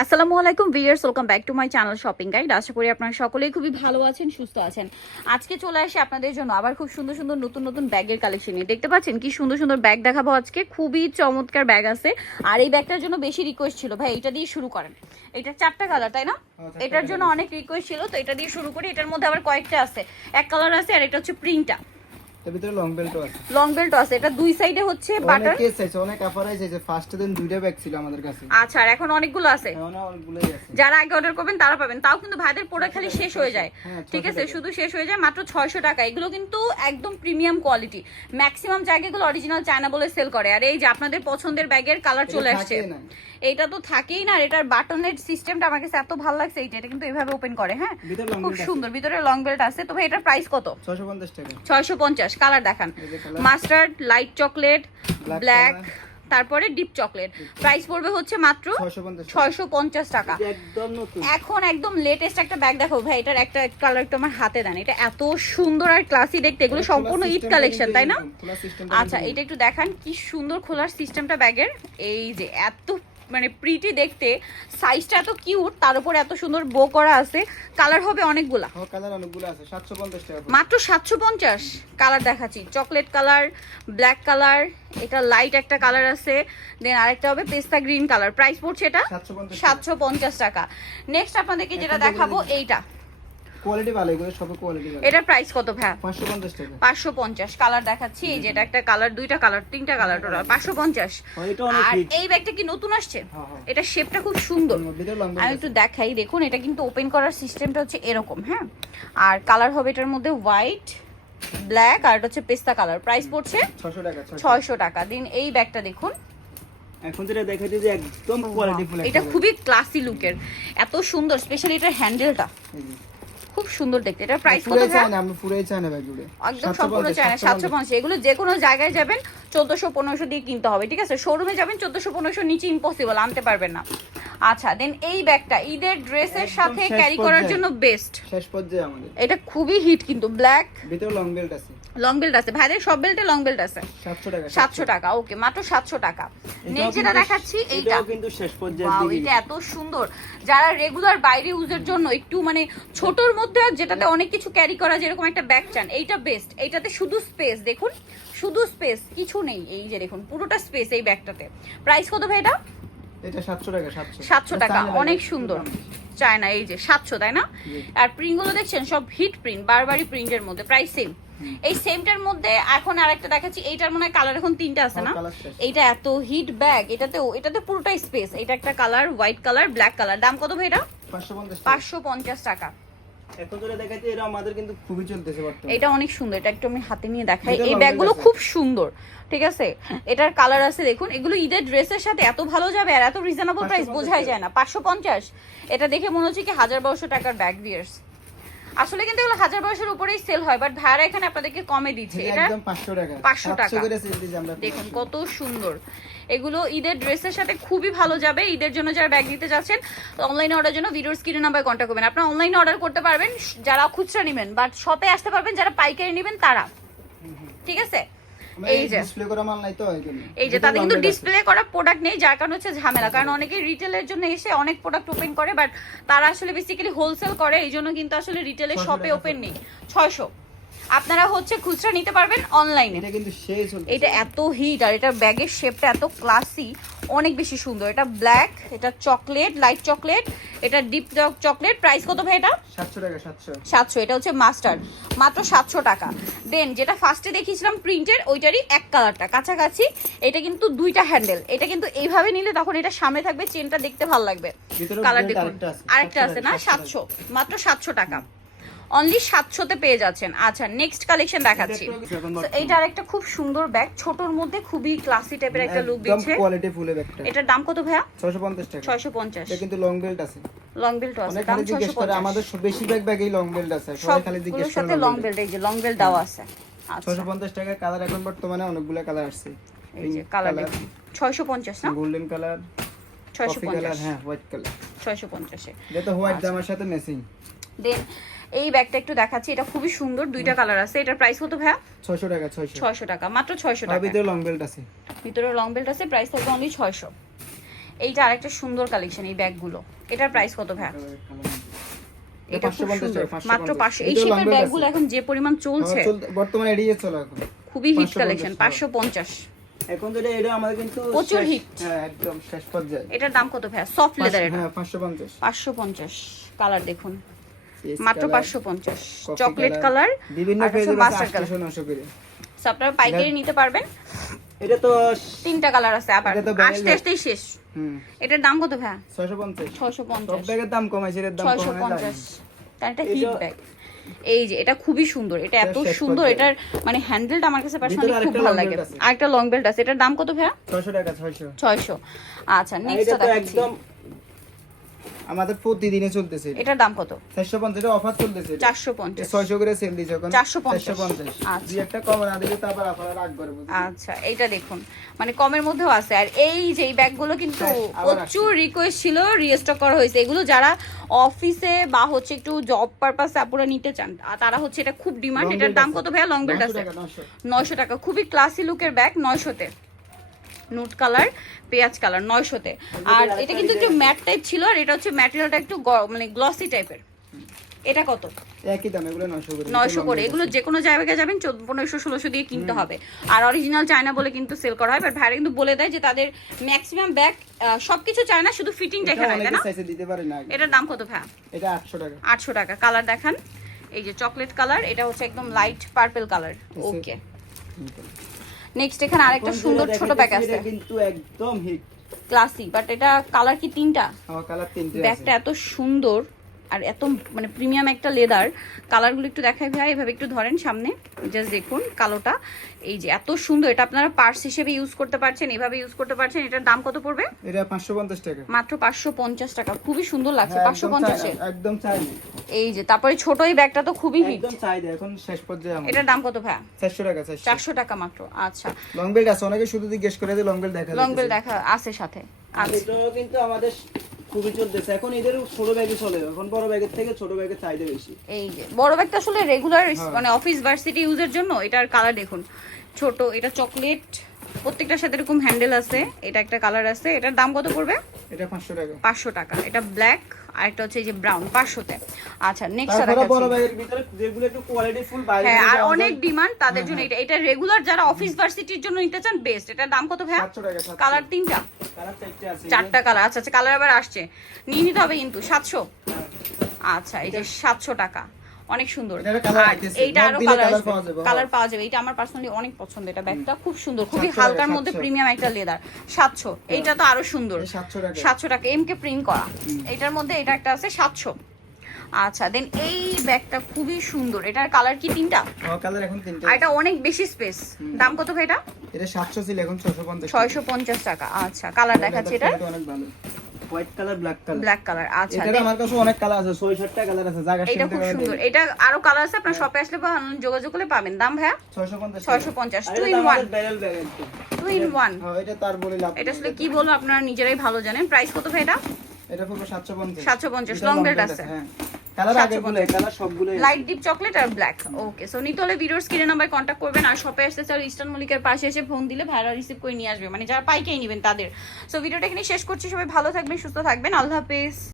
আসসালামু আলাইকুম viewers, welcome back to my channel shopping guide. আশা করি আপনারা সকলেই খুবই ভালো আছেন, সুস্থ আছেন। আজকে চলে আসি আপনাদের জন্য আবার খুব সুন্দর সুন্দর নতুন নতুন ব্যাগের কালেকশন নিয়ে। দেখতে পাচ্ছেন কি সুন্দর সুন্দর ব্যাগ দেখাবো আজকে, খুবই চমৎকার ব্যাগ আছে। আর এই ব্যাগটার জন্য বেশি রিকোয়েস্ট ছিল, ভাই এটা দিয়ে শুরু করেন। এটা 4টা কালার, তাই না? এটার জন্য অনেক রিকোয়েস্ট ছিল, তো এটা দিয়ে শুরু করি। এটার মধ্যে আবার কয়েকটা আছে, এক কালার আছে, আর এটা হচ্ছে প্রিন্টটা। এর ভিতরে লং বেল্টও আছে। লং বেল্ট আছে, এটা দুই সাইডে হচ্ছে বাটন। অনেক কেস আছে, অনেক অফার আছে। যে ফার্স্ট দিন দুইটা ব্যাগ ছিল আমাদের কাছে। আচ্ছা, আর এখন অনেকগুলো আছে। অনেকগুলোই আছে। যারা আগে অর্ডার করবেন তারা পাবেন, তাও কিন্তু ভাইদের প্রোডাক্ট খালি শেষ হয়ে যায়। ঠিক আছে, শুধু শেষ হয়ে যায়। মাত্র 600 টাকা। এগুলো কিন্তু একদম প্রিমিয়াম কোয়ালিটি। ম্যাক্সিমাম জায়গাগুলো অরিজিনাল চায়না বলে সেল করে। আর এই যে আপনাদের পছন্দের ব্যাগের কালার চলে আসছে, এইটা তো থাকেই না। আর এটার বাটনের সিস্টেমটা আমার কাছে এত ভালো লাগছে। এটা কিন্তু এইভাবে ওপেন করে, হ্যাঁ, খুব সুন্দর। ভিতরে লং বেল্ট আছে। তো ভাই এটার প্রাইস কত? 650 টাকা। 650। কালার দেখান। মাস্টার্ড, লাইট চকলেট, ব্ল্যাক, তারপরে ডিপ চকলেট। প্রাইস পড়বে হচ্ছে মাত্র 650 টাকা। একদম নতুন, এখন একদম লেটেস্ট একটা ব্যাগ দেখো ভাই। এটার একটা কালার একটু আমার হাতে দেন। এটা এত সুন্দর আর ক্লাসি দেখতে। এগুলো সম্পূর্ণ ঈদ কালেকশন, তাই না? আচ্ছা, এটা একটু দেখান কি সুন্দর খোলার সিস্টেমটা ব্যাগের। এই যে এত মানে প্রিটি দেখতে, সাইজটা এত কিউট, তার উপরে এত সুন্দর বো করা আছে। কালার হবে অনেকগুলা। কালার অনেকগুলো আছে। 750 টাকা মাত্র 750। কালার দেখাচ্ছি, চকলেট কালার, ব্ল্যাক কালার, এটা লাইট একটা কালার আছে, দেন আরেকটা হবে পেস্তা গ্রিন কালার। প্রাইস পড়ছে এটা 750 টাকা। নেক্সট আপনাদেরকে যেটা দেখাবো এইটা, কোয়ালিটি ভালো, এগুলো সব কোয়ালিটি ভালো। এটার প্রাইস কত ভাই? 550 টাকা। 550। কালার দেখাচ্ছি, এই যে এটা একটা কালার, দুইটা কালার, তিনটা কালার, টোটাল 550। আর এই ব্যাগটা কি নতুন আসছে? এটা শেপটা খুব সুন্দর। আমি একটু দেখাই, দেখুন এটা কিন্তু ওপেন করার সিস্টেমটা হচ্ছে এরকম, হ্যাঁ। আর কালার হবে এটার মধ্যে হোয়াইট, ব্ল্যাক, আর এটা হচ্ছে পেস্তা কালার। প্রাইস পড়ছে 600 টাকা। 600 টাকা। দিন এই ব্যাগটা দেখুন, এখন যেটা দেখাইতে যে একদম কোয়ালিটি ফুল। এটা খুবই ক্লাসি লুকের, এত সুন্দর। স্পেশালি এটার হ্যান্ডেলটা খুব সুন্দর দেখতে। এটার প্রাইস কত? আমরা পুরোই চাই না ভাই, জুড়ে একদম সম্পূর্ণ চাই না। 750। এগুলো যে কোনো জায়গায় যাবেন 1400-1500 দিয়ে কিনতে হবে, ঠিক আছে? শোরুমে যাবেন 1400-1500 নিচে ইম্পসিবল, আনতে পারবেন না। আচ্ছা, দেন এই ব্যাগটা ঈদের ড্রেসের সাথে ক্যারি করার জন্য বেস্ট। শেষ পর্যায়ে আমাদের এটা খুবই হিট কিন্তু, ব্ল্যাক, ভিতরে লং বেল্ট আছে। লং বেল্ট আছে ভাইদের, সব বেল্টে লং বেল্ট আছে। 700 টাকা। 700 টাকা, ওকে, মাত্র 700 টাকা। নেক্সট যেটা দেখাচ্ছি এইটা কিন্তু শেষ পর্যায়ে ওয়াও, এটা এত সুন্দর। যারা রেগুলার বাইরে ইউজের জন্য একটু মানে ছোটর মধ্যে যেটাতে অনেক কিছু ক্যারি করা, যেরকম একটা ব্যাগ চান, এইটা বেস্ট। এইটাতে শুধু স্পেস, দেখুন শুধু স্পেস, কিছু নেই। এই যে দেখুন পুরোটা স্পেস এই ব্যাগটাতে। প্রাইস কত ভাই এটা? এটা 700 টাকা। 700 টাকা, অনেক সুন্দর। চায়না, এই যে 700, তাই না? আর প্রিন্ট গুলো দেখছেন সব হিট প্রিন্ট, বারবারই প্রিন্টের মধ্যে। Price same. এই সেমটার মধ্যে এখন আরেকটা দেখাচ্ছি। এইটার মনে হয় কালার এখন 3টা আছে না? এইটা এত হিট ব্যাগ, এটাতে পুরোটাই স্পেস। এটা একটা colour, white colour, black colour. দাম কত ভাই এটা? 550 টাকা। এখন যেটা দেখাচ্ছি এটা আমাদের কিন্তু খুবই চলতেছে বর্তমানে। এটা অনেক সুন্দর, এটা একটু আমি হাতে নিয়ে দেখাই। এই ব্যাগগুলো খুব সুন্দর, ঠিক আছে? এটার কালার আছে দেখুন। এগুলো ঈদের ড্রেসের সাথে এত ভালো যাবে, আর এত রিজনেবল প্রাইস বোঝাই যায় না। 550। এটা দেখে মনে হচ্ছে কি 1200 টাকার ব্যাগ। ভিউয়ার্স, আসলে কিন্তু এগুলো 1200 উপরেই সেল হয়, বাট ভাইরা এখানে আপনাদেরকে কমে দিচ্ছে। এটা একদম 500 টাকা। 500 টাকা করে সেল দিছি আমরা। দেখুন কত সুন্দর। এগুলো ঈদের ড্রেসের সাথে খুবই ভালো যাবে। ঈদের জন্য যারা ব্যাগ নিতে যাচ্ছেন, অনলাইনে অর্ডারের জন্য ভিডিওর স্ক্রিনে নাম্বারে কন্ট্যাক্ট করবেন। আপনারা অনলাইনে অর্ডার করতে পারবেন যারা খুচরা নেবেন, বাট শপে আসতে পারবেন যারা পাইকারি নেবেন তারা, ঠিক আছে? এই যে ডিসপ্লে করা মাল নাই তো, এই যে তাদের কিন্তু ডিসপ্লে করা প্রোডাক্ট নেই, যার কারণে হচ্ছে ঝামেলা। কারণ অনেকে রিটেলের জন্য এসে অনেক প্রোডাক্ট ওপেন করে, বাট তারা আসলে বেসিক্যালি হোলসেল করে, এই জন্য কিন্তু আসলে রিটেলের শপে ওপেন নেই। 600। আপনারা হচ্ছে খুচরা নিতে পারবেন অনলাইনে। এটা কিন্তু সেই চলছে। এটা এত হিট, আর এটা ব্যাগের শেপটা এত ক্লাসি, অনেক বেশি সুন্দর। এটা ব্ল্যাক, এটা চকলেট, লাইট চকলেট, এটা ডিপ চকলেট। প্রাইস কত ভাই এটা? 700 টাকা। 700। এটা হচ্ছে মাস্টার্ড, মাত্র 700 টাকা। দেন যেটা ফার্স্টে দেখিয়েছিলাম প্রিন্টের, ওইটারই এক কালারটা কাছাকাছি। এটা কিন্তু দুইটা হ্যান্ডেল। এটা কিন্তু এইভাবে নিলে তখন এটা সামনে থাকবে, চেনটা দেখতে ভালো লাগবে। কালার দেখুন, আরেকটা আছে না? 700, মাত্র 700 টাকা। অনলি 700-তে পেয়ে যাচ্ছেন। আচ্ছা, নেক্সট কালেকশন দেখাচ্ছি। এইটা আরেকটা খুব সুন্দর ব্যাগ, ছোটর মধ্যে খুবই ক্লাসি টাইপের একটা লুক দিচ্ছে। একদম কোয়ালিটি ফুল ব্যাগটা। এটার দাম কত ভাইয়া? 650 টাকা। 650। এটা কিন্তু লং বেল্ট আছে। লং বেল্ট আছে, দাম 650। আমাদের বেশিরভাগ ব্যাগেই লং বেল্ট আছে, সবাই খালি জিজ্ঞেস করে সাথে লং বেল্ট। এই যে লং বেল্ট দেওয়া আছে। আচ্ছা, 650 টাকা। কালার এখন বর্তমানে অনেকগুলো কালার আছে। এই যে কালার দেখুন, 650 না? Golden colour, 650। হ্যাঁ, হোয়াইট কালার 650 এ। যেটা হোয়াইট জামার সাথে ম্যাচিং। দেন এই ব্যাগটা একটু দেখাচ্ছি, এটা খুবই সুন্দর, দুইটা কালার আছে। এটার প্রাইস কত ভাইয়া? 600 টাকা। 600 টাকা, মাত্র 600 টাকা। ভিতরে লং বেল্ট আছে। ভিতরে লং বেল্ট আছে, প্রাইস থাকবে অনলি 600। এইটা আরেকটা সুন্দর কালেকশন, এই ব্যাগগুলো। এটার প্রাইস কত ভাইয়া? এটা খুব 550 সুন্দর, টাকা, মাত্র 500। এই এটাও শেপের লম্বা ব্যাগগুলো আছে। এখন যে পরিমাণ চলছে, বর্তমানে এড়িয়ে চলো এখন। খুবই হিট 550 কালেকশন। 550 এখন যেটা এটা আমাদের কিন্তু প্রচুর শেষ- hit। হ্যাঁ একদম শেষ পর্যায়ে। এটার দাম কত ভাইয়া? সফট লেদার এটা হ্যাঁ 550। 550। কালার দেখুন, Yes, মাত্র colour, 550। coffee chocolate colour, colour, বিভিন্ন আর হচ্ছে ফেজের মাস্টার কালার। 800-900 করে। সো আপনারা পাইকারি নিতে পারবেন। এটা তো তিনটা কালার আছে, আবার এটা তো ব্যাগের আসতে ব্যাগ। আসতেই শেষ। হুম এটার দাম কত ভাইয়া? 650। সব 650। ব্যাগের দাম কমাইছে, এর দাম কমানো যায় 650। তার একটা হিট এটা- ব্যাগ। এই যে এটা খুবই সুন্দর, এটা এত এটা শেষ সুন্দর, পর্যায়ে। এটার মানে হ্যান্ডেলটা আমার কাছে পার্সোনালি ভিতরে খুব আরেকটা ভালো long লাগে। belt আছে। আরেকটা লং বেল্ট আছে, এটার দাম কত ভাইয়া? 600 টাকা 600। 600। আচ্ছা, আর নেক্সট এটা তো দেখাচ্ছি। একদম আমাদের প্রতিদিনে চলতেছে এটা। এটার দাম কত? 450 এটা অফার চলতেছে এটা। 450। 600 করে সেল দিছে এখন 450 450। আচ্ছা। দুই একটা কম না দিলে তারপর আপনারা রাগ করবে। আচ্ছা, এইটা দেখুন, মানে কমের মধ্যেও আছে। আর এই যে এই ব্যাগগুলো কিন্তু আবার প্রচুর রিকোয়েস্ট ছিল, রিস্টক করা হয়েছে। এগুলো যারা অফিসে বা হচ্ছে একটু জব পারপাসে আপনারা নিতে চান, আর তারা হচ্ছে এটা খুব ডিমান্ড। Long এটার belt দাম আছে। কত ভাইয়া? লং বেল্ট 900 আছে টাকা, 900। 900 টাকা। খুবই ক্লাসি লুকের ব্যাগ, 900-তে। নুট কালার, পেঁয়াজ কালার, 900-তে। আর এটা কিন্তু একটু ম্যাট টাইপ ছিল, আর এটা হচ্ছে ম্যাটেরিয়ালটা একটু মানে গ্লসি টাইপের। এটা কত? একই দাম, এগুলো 900 করে। 900 করে। এগুলো যে কোনো জায়গায় যাবেন 1500-1600 দিয়ে কিনতে হবে। আর অরিজিনাল চায়না বলে কিন্তু সেল করা হয়, বাট ভাইরা কিন্তু বলে দেয় যে তাদের ম্যাক্সিমাম ব্যাগ সবকিছু চায়না, শুধু ফিটিংটা এটা এখানে, তাই অনেকে না? চাইছে দিতে পারে না। এটার দাম কত ভাইয়া? এটা 800 টাকা। 800 টাকা। কালার দেখান। এই যে চকলেট কালার, এটা হচ্ছে একদম লাইট পার্পল কালার। ওকে, নেক্সট এখানে আরেকটা সুন্দর ছোট ব্যাগ আছে, এটা কিন্তু একদম হিট। ক্লাসি, বাট এটা কালার কি তিনটা? আমার কালার তিনটে আছে। ব্যাগটা এত সুন্দর আর এত মানে প্রিমিয়াম একটা লেদার। কালারগুলো একটু দেখাই ভাই, এভাবে একটু ধরেন সামনে, জাস্ট দেখুন কালোটা। এই যে এত সুন্দর, এটা আপনারা পার্স হিসেবে ইউজ করতে পারছেন, এভাবে ইউজ করতে পারছেন। এটার দাম কত পড়বে? এটা 550 টাকা। মাত্র 550 টাকা। খুবই সুন্দর লাগছে। হ্যাঁ, 550 এ একদম চাইনি। এই যে, তারপরে ছোট এই ব্যাগটা তো খুবই হিট। একদম চাইদা এখন শেষ পর্যায়ে আমার। এটার দাম কত ভাই? 400 টাকা। 400 টাকা মাত্র। আচ্ছা, লং বেল্ট আছে, অনেকে শুধু জিজ্ঞেস করে যে লং বেল্ট দেখা লং বেল্ট দেখা আছে সাথে। আচ্ছা, এটাও কিন্তু আমাদের খুবই চলতেছে এখন। এদের ছোট ব্যাগে চলে, এখন বড় ব্যাগের থেকে ছোট ব্যাগের চাহিদা বেশি। এই যে বড় ব্যাগটা আসলে রেগুলার মানে অফিস ভার্সিটি ইউজের জন্য। এটার কালার দেখুন, ছোট, এটা চকলেট, প্রত্যেকটার সাথে এরকম হ্যান্ডেল আছে। এটা একটা কালার আছে, এটার দাম কত পড়বে? এটা 500 টাকা। 500 টাকা। এটা ব্ল্যাক, আর একটা হচ্ছে এই যে ব্রাউন, 500-তে। আচ্ছা, নেক্সট তারপরে বড় দেখাচ্ছি। ব্যাগের ভিতরে যেগুলো একটু কোয়ালিটি ফুল বাইরে হ্যাঁ, আর থেকে অনেক ডিমান্ড তাদের জন্য এটা। এটা রেগুলার যারা অফিস ভার্সিটির জন্য নিতে চান, বেস্ট। এটার দাম কত ভাইয়া? 700 টাকা। 700 কালার তিনটা, কালার চারটে আছে। 4টা কালার। আচ্ছা আচ্ছা, কালার আবার আসছে, নিয়ে নিতে হবে কিন্তু। 700। হ্যাঁ। আচ্ছা, এই যে 700 টাকা, অনেক সুন্দর। এটার colour আর আসতেছে। এইটা আরো Knock দিলে কালার colour আসবে, পাওয়া যাবে, কালার পাওয়া যাবে। এটা আমার পার্সোনালি অনেক পছন্দ। এটা ব্যাগটা খুব সুন্দর, খুবই 700 হালকার টাকা, মধ্যে 700 প্রিমিয়াম একটা লেদার। 700। এইটা তো আরো সুন্দর, এটা 700 টাকা। 700 টাকা। এমকে প্রিন্ট করা। এটার মধ্যে এটা একটা আছে 700। আচ্ছা, দেন এই ব্যাগটা খুবই সুন্দর। এটার কালার কি তিনটা? কালার এখন তিনটে। আর এটা অনেক বেশি স্পেস। দাম কত ভাই এটা? এটা 700 ছিল, এখন 650। 650 টাকা। আচ্ছা, কালার দেখাচ্ছি। এটা অনেক ভালো। White colour, black colour. Black colour. আচ্ছা, এটার আমার কাছে অনেক কালার আছে, 6-7টা কালার আছে। জায়গা এটা খুব সুন্দর। এটা আরো কালার আছে, আপনার শপে আসলে বা যোগাযোগ করলে পাবেন। দাম ভাইয়া? 650। 650। আর 2 এটা in 1। আমাদের ব্যারেল ব্যাগ একদম। 2 in 1। হ্যাঁ, এটা তার বলে লাভ। এটা আসলে কি বলবো, আপনারা নিজেরাই ভালো জানেন। প্রাইস কত ভাই এটা? এটা পুরো 750। 750, এটা লং বেল্ট আছে। হ্যাঁ, কালার আগে বলে, কালার সবগুলো লাইট ডিপ চকলেট আর ব্ল্যাক। ওকে, সো নিতে হলে ভিডিওর স্ক্রিনে নাম্বার কন্ট্যাক্ট করবেন। আর শপে আসতে চাও ইস্টার্ন মল্লিকের পাশে এসে ফোন দিলে ভাইরা রিসিভ করে নিয়ে আসবে, মানে যারা পাইকারি নেবেন তাদের। সো ভিডিওটা এখানে শেষ করছি। সবাই ভালো থাকবেন, সুস্থ থাকবেন। আল্লাহ হাফেজ।